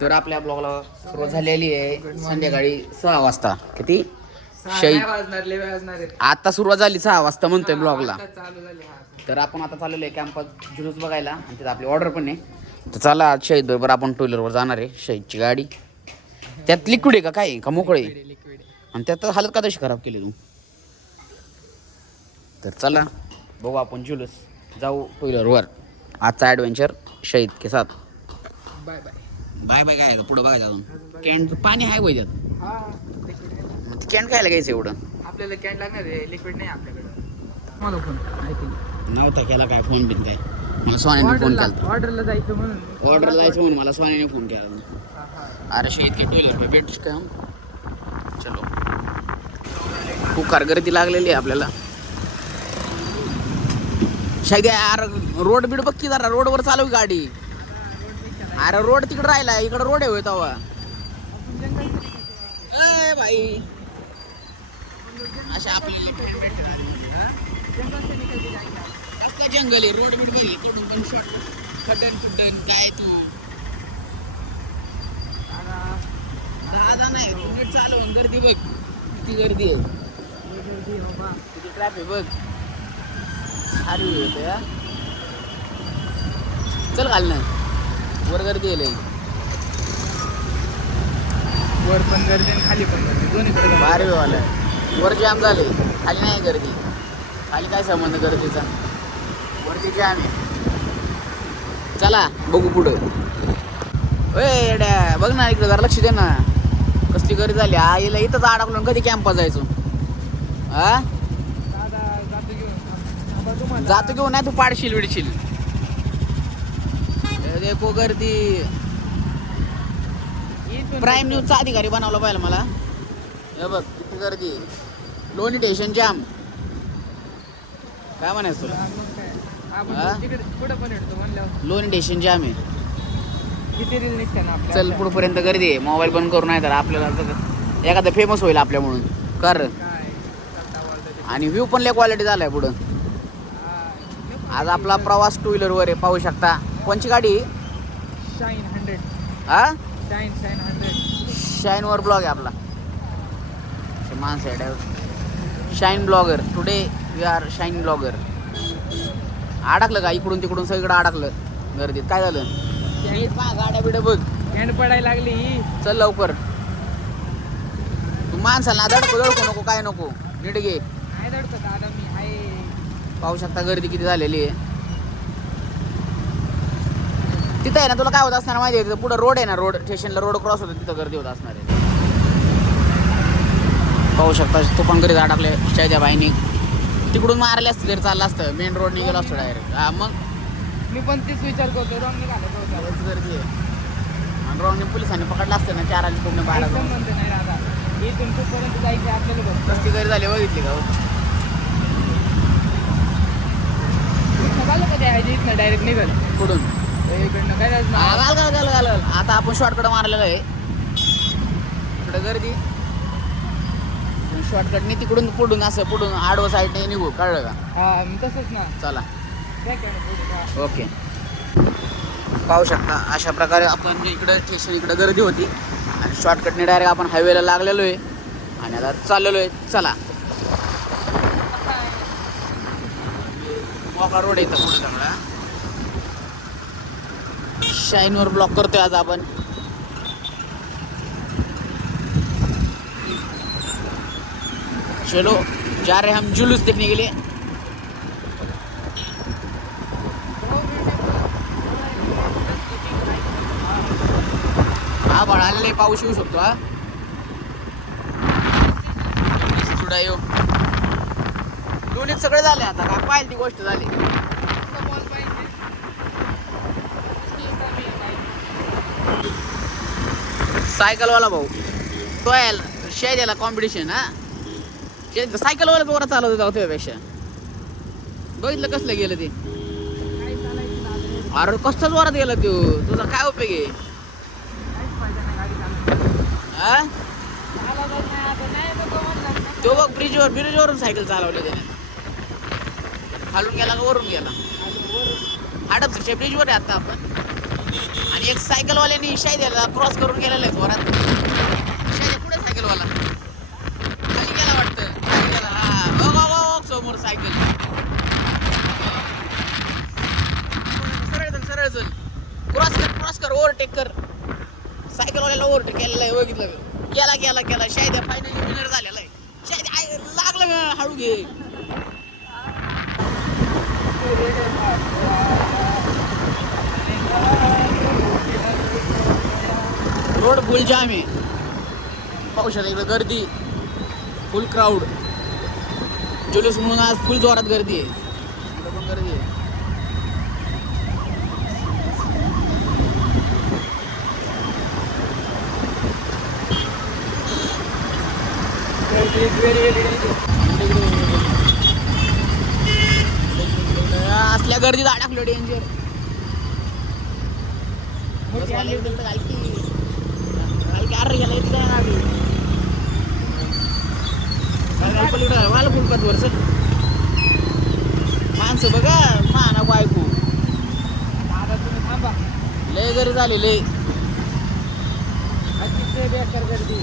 तर आपल्या ब्लॉगला सुरुवात झालेली आहे संध्याकाळी 6 वाजता. किती आता सुरुवात झाली 6 वाजता म्हणतोय ब्लॉगला. तर आपण आता चाललेलो आहे कॅम्पात जुलूस बघायला आणि तिथं आपली ऑर्डर पण आहे. तर चला आज शहीद बरोबर आपण टू व्हीलरवर जाणार आहे. शहीदची गाडी त्यात लिक्विड आहे का काय का मोकळे आणि त्यात हालत का तशी खराब केली तू. तर चला बघू आपण जुलूस जाऊ टू व्हीलरवर. आजचा ॲडव्हेंचर शहीद के साथ. Bye bye. बाय बाय काय पुढं बघायचं अजून कॅनचं पाणी आहे वय त्यात. हा मग ते कॅन खायला घ्यायचं एवढं. आपल्याला कॅन लागणार आहे, लिक्विड नाही आपल्याकडे. मला फोन आय थिंक नव्हता केला काय फोन बिन काय. मला सोन्याने फोन केला. ऑर्डरला जायचं म्हणून. ऑर्डर जायचं म्हणून मला सोन्याने फोन केला. अरे शहीद के टू व्हीलर पे भेटूच काय हम. चलो खूप कार गर्दी लागलेली आहे आपल्याला. शायद यार रोड बीड बघ की जरा रोडवर चालू गाडी. अरे रोड तिकडे राहिला इकडे रोड आहे तवा. ए भाई अशा आपल्याला जंगल आहे रोड बीड बघ इकडून पण शॉर्ट खड्डन खुड्डन काय तू. दादा नाही रोड चालू गर्दी बघ किती गर्दी आहे. किती ट्रॅफिक बघ. अरे या चल घाल ना वर गर्दी आहे. वर पण गर्दी आणि खाली पण गर्दी दोन्हीकडे. भारी वाला वर जाम झाले खाली नाही गर्दी. खाली काय संबंध गर्दीचा वरती जाम आहे. चला बघू पुढं. एड्या बघ ना इकडे जरा लक्ष दे ना कसली गर्दी झाली. आईला इथंच अडकलो कधी कॅम्पा जायचो. हा जातो घेऊन नाही तू पाडशील विडशील. देखो गर्दी. प्राईम न्यूजचा अधिकारी बनवला पाहिजे मला. हे बघ किती गर्दी. लोणी स्टेशन जाम काय म्हणायचं तुला. पुढे पण येतो म्हणल्यावर लोणी स्टेशन जाम आहे. किती रील निघते ना आपल्या. चल पुढपर्यंत गर्दी आहे. मोबाईल बंद करू नाही तर आपल्याला एखादं फेमस होईल आपल्या म्हणून कर. आणि व्ह्यू पण लय क्वालिटी झालाय पुढं. आज आपला प्रवास टू व्हीलरवर आहे पाहू शकता. कोणची गाडी. शाईन 100. हा शाईन 100. शाईनवर ब्लॉग आहे आपला. माणसं आहे shine blogger. Today we are shine blogger. अडकलं का इकडून तिकडून सगळीकडे अडकलं गर्दीत. काय झालं गाड्या बिड्या बघ हँड पडायला लागली ही. चल लवकर. तू माणसाला दडको नको काय नको नीट घे. नाही दडतो दादा मी आहे. पाहू शकता गर्दी किती झालेली आहे. तिथं आहे ना तुला काय होत असणार माहिती आहे. पुढं रोड आहे ना रोड स्टेशनला रोड क्रॉस होतो तिथं गर्दी होत असणार आहे. पाहू शकता तो पण घरी अडकले शायद्या बाईनी. तिकडून मारले असतं तरी चाललं असतं. मेन रोड गेलो असतो डायरेक्ट. हा मग मी पण तेच विचार करतो रॉंग निघालं गर्दी आहे. आणि रॉंगने पोलिसांनी पकडलं असतं ना 4 आणि पूर्ण 12 म्हणते नाही दादा. इथून कुठपर्यंत जायचं आपल्याला बघ. कसली गर्दी झाली बघितली का. झालं का ते आहे इथनं डायरेक्ट निघल पुढून इकडनं काय जायचं. घाल. आता आपण शॉर्टकट मारलेलं आहे. इकडं गर्दी शॉर्टकटने तिकडून पुढून असं पुढून आडवं साईडने निघू कळलं का. हा तसंच ना. चला काय करणार. ओके. पाहू शकता अशा प्रकारे आपण इकडं स्टेशन इकडं गर्दी होती आणि शॉर्टकटने डायरेक्ट आपण हायवेला लागलेलो आहे आणि आता चाललेलो आहे. चला मोका रोड येतं पुढे सगळा. शाईनवर ब्लॉक करतोय आज आपण. चलो जा रहे हम जुलूस देखने के लिए. हा बळाले पाऊस येऊ शकतो. हा जुडायो दोन्हीत सगळे झाले. आता काय पाहिजे ती गोष्ट झाली. सायकलवाला भाऊ तो आहे शेजाला कॉम्पिटिशन. हा सायकलवाला जोरात चालवत होता तुझ्यापेक्षा. बघितलं कसलं गेलं ते. अरे कसं जोरात गेला तो. तुझा काय उपयोग आहे. हा तो बघ ब्रिजवरून सायकल चालवली त्याने. खालून गेला का वरून गेला. हाडपच्या ब्रिजवर आहे आता आपण. आणि एक सायकलवाल्याने शायद्याला क्रॉस करून गेलेला आहे जोरात. शायद्या पुढे सायकलवाला खाली गेला वाटतं. खाली गेला. हा बघ समोर सायकल. सरळ चल सरळ चल. क्रॉस कर ओव्हरटेक कर. सायकलवाल्याला ओव्हरटेक केलेला आहे बघितलं. केला शायद्या फायनली विनर झालेला आहे. शायद्या लागलं हळू घे. रोड फुल जाम आहे. पाहू शकता इकडे गर्दी फुल क्राऊड. जुलूस म्हणून आज फुल जोरात गर्दी आहे. इकडे पण गर्दी आहे. असल्या गर्दीत अडकलो डेंजर. माणसं बघा माना बायको लय गर्दी झाली लय बेकार गर्दी.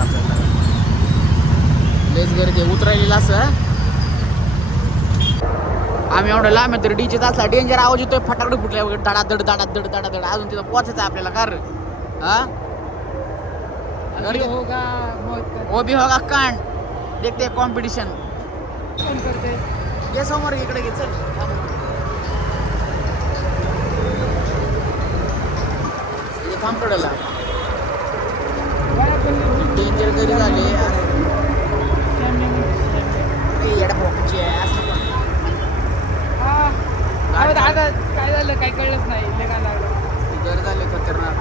आपल्याला लेच गर्दी उतरायला असं. आम्ही एवढं लांब आहे तर डीजेत असला डेंजर आवाज येतोय. फटाकडे फुटल्या वगैरे धडाधड अजून तिथं पोचायचं आपल्याला. कार वो भी होगा कांड. देखते कॉम्पिटिशन. ये समोर इकडे घे चल. थांबडला डेंजर घरी झाले. काय झालं काय कळलंच नाही. घर झाले खतरनाक.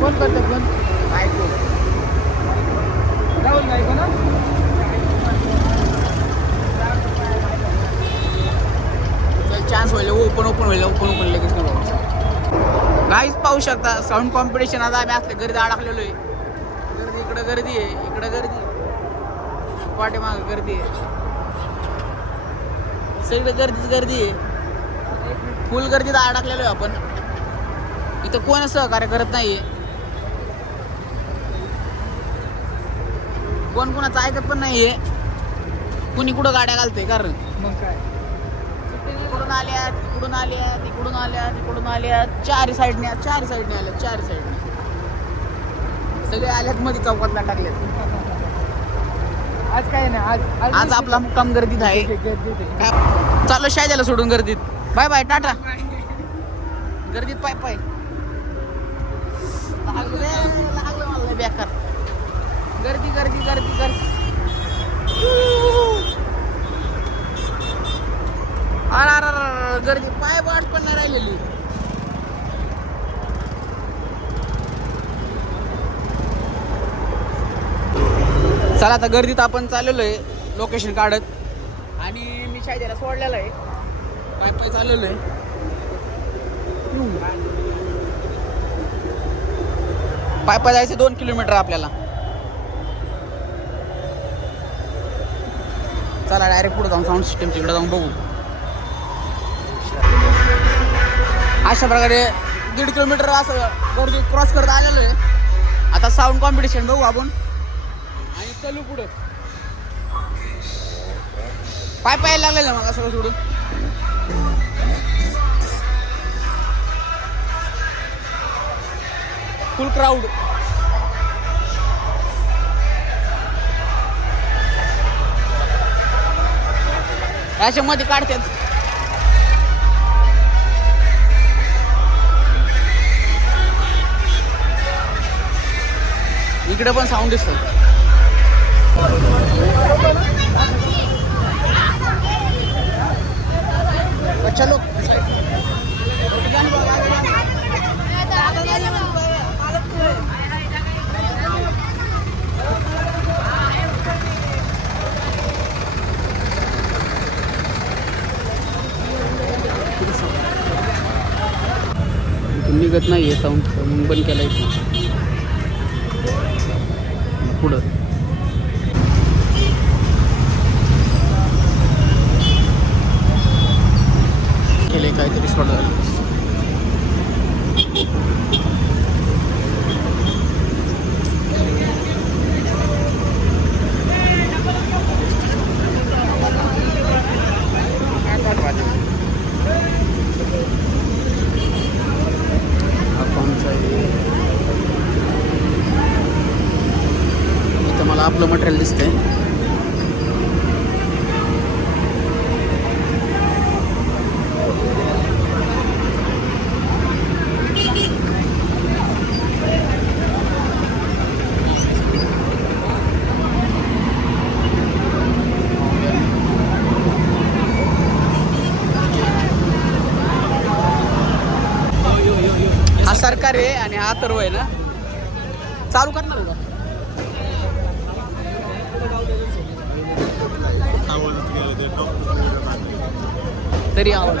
कोण करतो कोण बायको राहुल बायको ना. चान्स होईल. ओपन लगेच काहीच पाहू शकता. साऊंड कॉम्पिटिशन आता आम्ही असले गर्दी अडकलेलो आहे. गर्दी इकडे गर्दी पाठीमाग गर्दी आहे. सगळीकडे गर्दी आहे. फुल गर्दीत अडकलेलो आहे आपण. इथं कोण सहकार्य करत नाहीये. कोण कोणाचं ऐकत पण नाहीये. कुणी कुठं गाड्या घालते. कारण मग काय इकडून आल्या चारी साईडने आल्या. चारी साईडने सगळे आल्यात मध्ये चौकातला टाकल्यात. आज काय नाही. आज आपला मुक्काम गर्दीत आहे. चालू शायद्याला सोडून गर्दीत. Bye bye ta-ta. गर्दीत पाय लागलं मला बेकार. गर्दी अरे गर्दी पाय वाट पण नाही राहिलेली. चला आता गर्दीत आपण चाललेलो आहे लोकेशन काढत. आणि मी शायद्याला सोडलेलं आहे. पाय चाललेलो आहे. पाय जायचं 2 किलोमीटर आपल्याला. चला डायरेक्ट पुढे जाऊन साऊंड सिस्टमच्या इकडे जाऊन बघू. अशा प्रकारे 1.5 किलोमीटर असं गर्दी क्रॉस करत आलेलो आहे. आता साऊंड कॉम्पिटिशन बघू आपण आणि चलू पुढे. पाय लागलेलं मग सगळं सोडून. फुल क्राऊड. याच्यामध्ये काढतात. इकडे पण साऊंड दिसतो. चलो निघत नाही आहे साऊंड, मग बंद केला इथं पुढं. केले काहीतरी सोडा. इथं मला आपलं मटेरियल दिसतंय. हा सरकार आहे आणि हा अथर्व आहे ना. चालू करणार का? तरी आवाज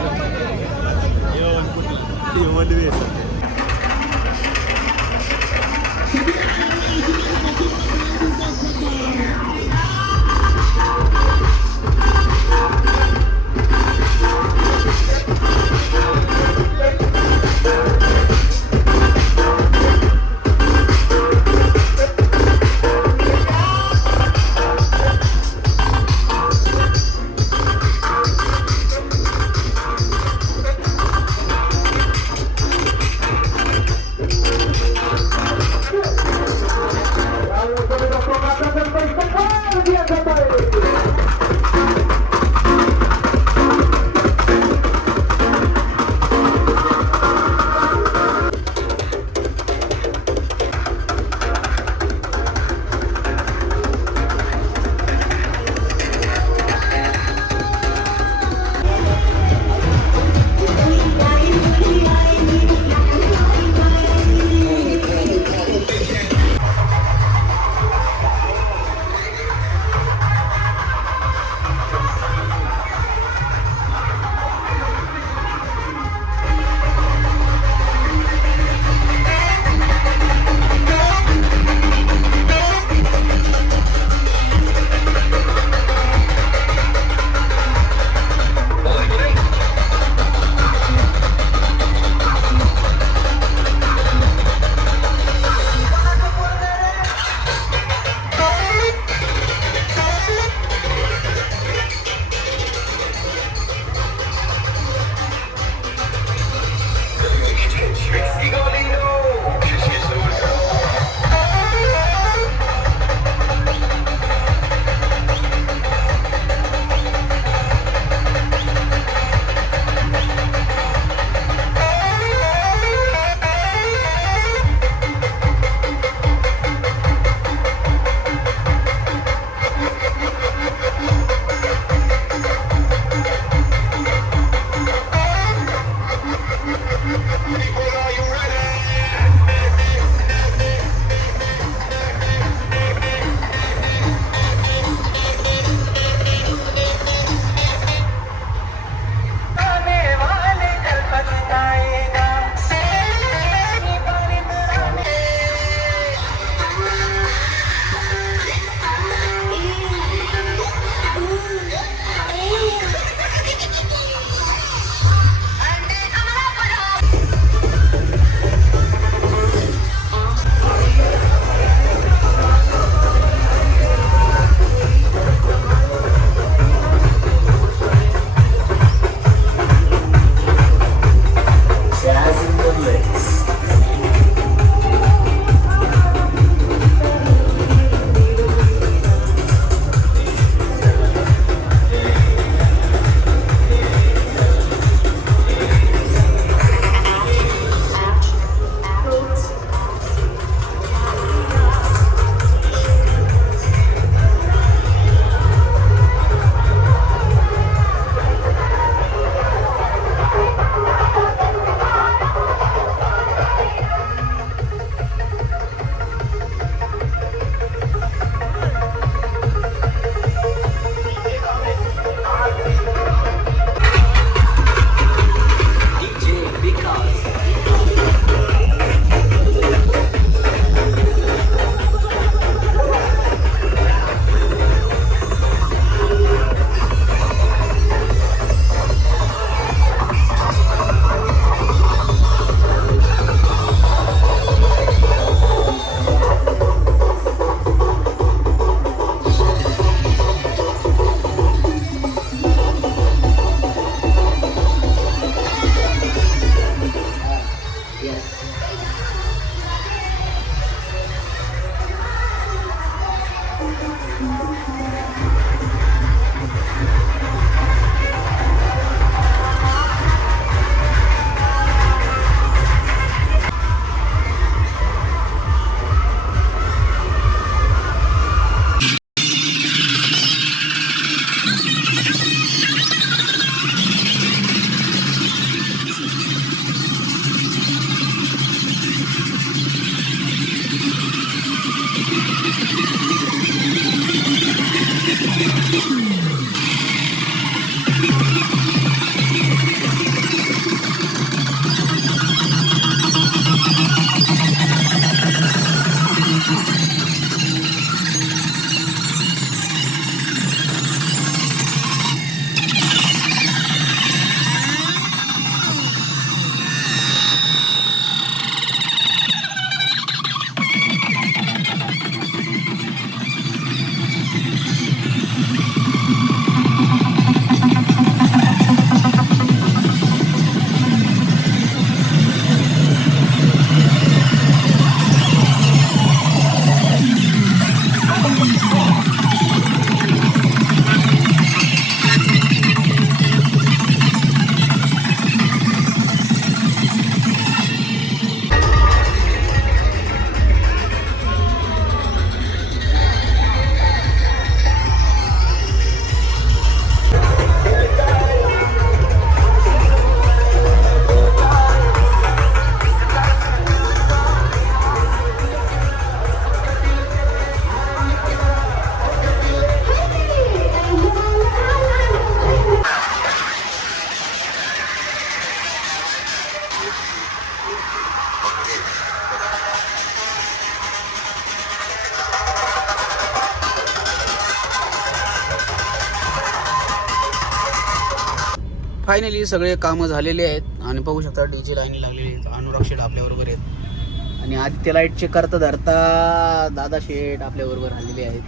फायनली सगळे कामं झालेले आहेत आणि पाहू शकता डीजे लाईन लागलेली आहेत. अनुराग शेठ आपल्याबरोबर आहेत आणि आदित्य लाईट चेक करता धरता दादा शेठ आपल्याबरोबर आलेले आहेत.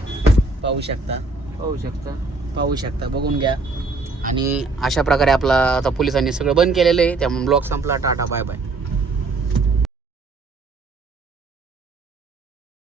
पाहू शकता बघून घ्या. आणि अशा प्रकारे आपला आता पोलिसांनी सगळं बंद केलेलं आहे. त्यामुळे ब्लॉग संपला. Ta-ta bye bye.